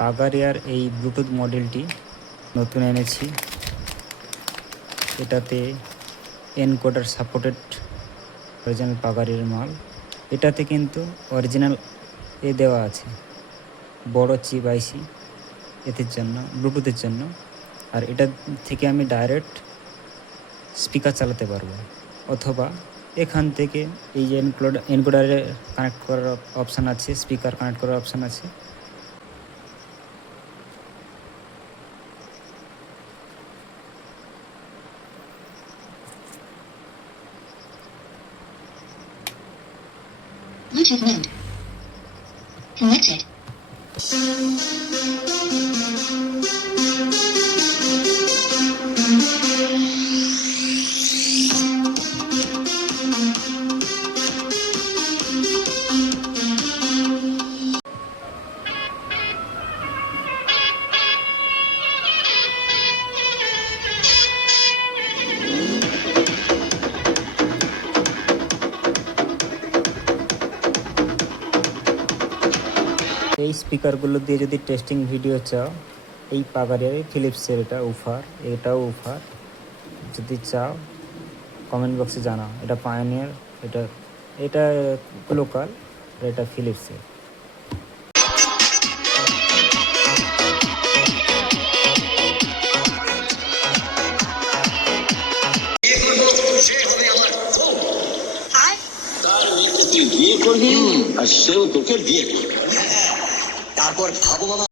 পাগারিয়ার এই ব্লুটুথ মডেলটি নতুন এনেছি। এটাতে এনকোডার সাপোর্টেড অরিজিনাল পাগারিয়ার মাল। এটাতে কিন্তু অরিজিনাল দেওয়া আছে, বড় চিপ আইসি এদের জন্য, ব্লুটুথের জন্য। আর এটা থেকে আমি ডাইরেক্ট স্পিকার চালাতে পারবো, অথবা এখান থেকে এই যে এনকোডারে কানেক্ট করার অপশান আছে, স্পিকার কানেক্ট করার অপশান আছে। Bluetooth mode. Connected. এই স্পিকারগুলো দিয়ে যদি টেস্টিং ভিডিও চাও, এই পাগারিয়ার ফিলিপসের এটাও অফার যদি চাও কমেন্ট বক্সে জানাও। এটা পায়োনিয়ার, এটা লোকাল, এটা ফিলিপসের। বিয়ে করবি আর সেও তোকে বিয়ে করবে। তারপর ভাবো বাবা,